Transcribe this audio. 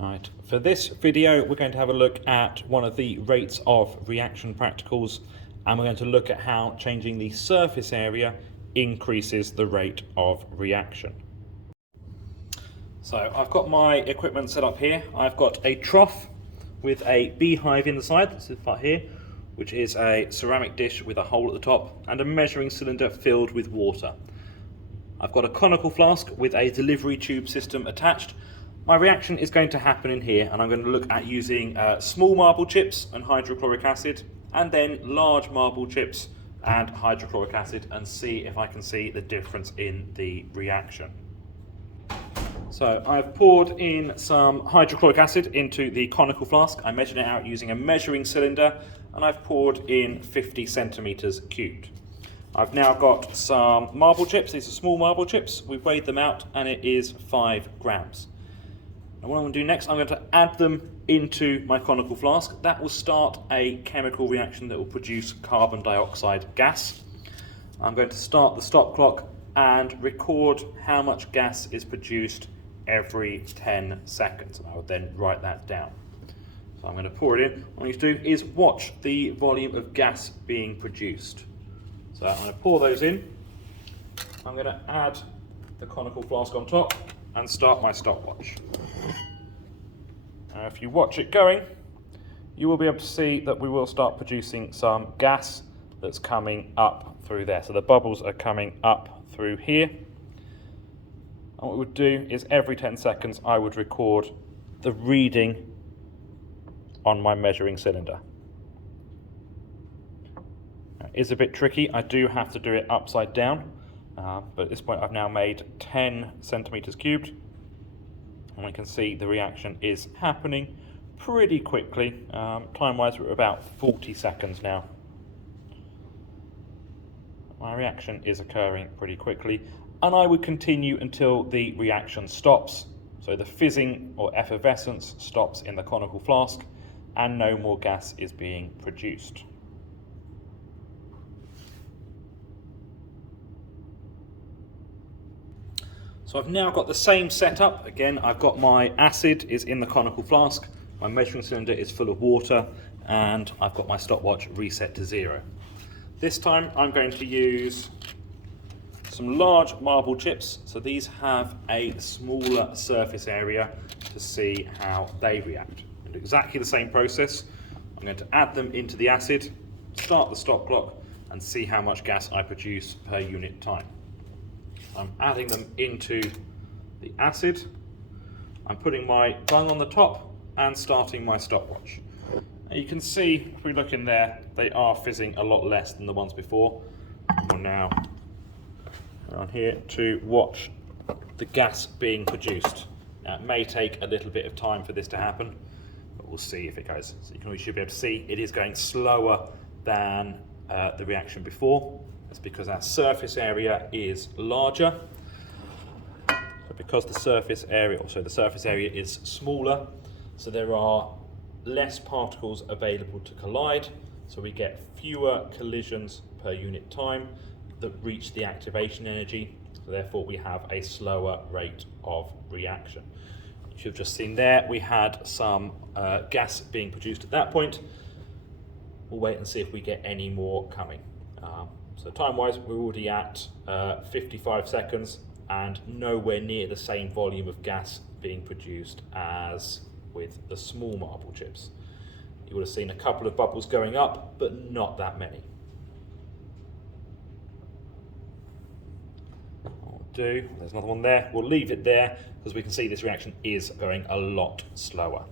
Right, for this video we're going to have a look at one of the rates of reaction practicals, and we're going to look at how changing the surface area increases the rate of reaction. So I've got my equipment set up here. I've got a trough with a beehive in the side, this is part here, which is a ceramic dish with a hole at the top, and a measuring cylinder filled with water. I've got a conical flask with a delivery tube system attached. My reaction is going to happen in here, and I'm going to look at using small marble chips and hydrochloric acid, and then large marble chips and hydrochloric acid, and see if I can see the difference in the reaction. So I've poured in some hydrochloric acid into the conical flask. I measured it out using a measuring cylinder, and I've poured in 50 centimetres cubed. I've now got some marble chips. These are small marble chips. We've weighed them out, and it is 5 grams. And what I'm going to do next, I'm going to add them into my conical flask. That will start a chemical reaction that will produce carbon dioxide gas. I'm going to start the stop clock and record how much gas is produced every 10 seconds. And I will then write that down. So I'm going to pour it in. What I need to do is watch the volume of gas being produced. So I'm going to pour those in. I'm going to add the conical flask on top and start my stopwatch. Now, if you watch it going, you will be able to see that we will start producing some gas that's coming up through there. So the bubbles are coming up through here. And what we would do is every 10 seconds I would record the reading on my measuring cylinder. It is a bit tricky. I do have to do it upside down. But at this point I've now made 10 centimetres cubed, and we can see the reaction is happening pretty quickly. Time-wise we're about 40 seconds now. My reaction is occurring pretty quickly, and I would continue until the reaction stops. So the fizzing or effervescence stops in the conical flask and no more gas is being produced. So I've now got the same setup. Again, I've got my acid is in the conical flask, my measuring cylinder is full of water, and I've got my stopwatch reset to 0. This time I'm going to use some large marble chips. So these have a smaller surface area to see how they react. And exactly the same process. I'm going to add them into the acid, start the stop clock, and see how much gas I produce per unit time. I'm adding them into the acid. I'm putting my bung on the top and starting my stopwatch. And you can see, if we look in there, they are fizzing a lot less than the ones before. We're now around here to watch the gas being produced. Now, it may take a little bit of time for this to happen, but we'll see if it goes. So you should be able to see it is going slower than the reaction before. That's because our surface area is larger. So because the surface area is smaller, so there are less particles available to collide, so we get fewer collisions per unit time that reach the activation energy, so therefore we have a slower rate of reaction. You should have just seen there, we had some gas being produced at that point. We'll wait and see if we get any more coming. So time-wise, we're already at 55 seconds and nowhere near the same volume of gas being produced as with the small marble chips. You would have seen a couple of bubbles going up, but not that many. There's another one there. We'll leave it there because we can see this reaction is going a lot slower.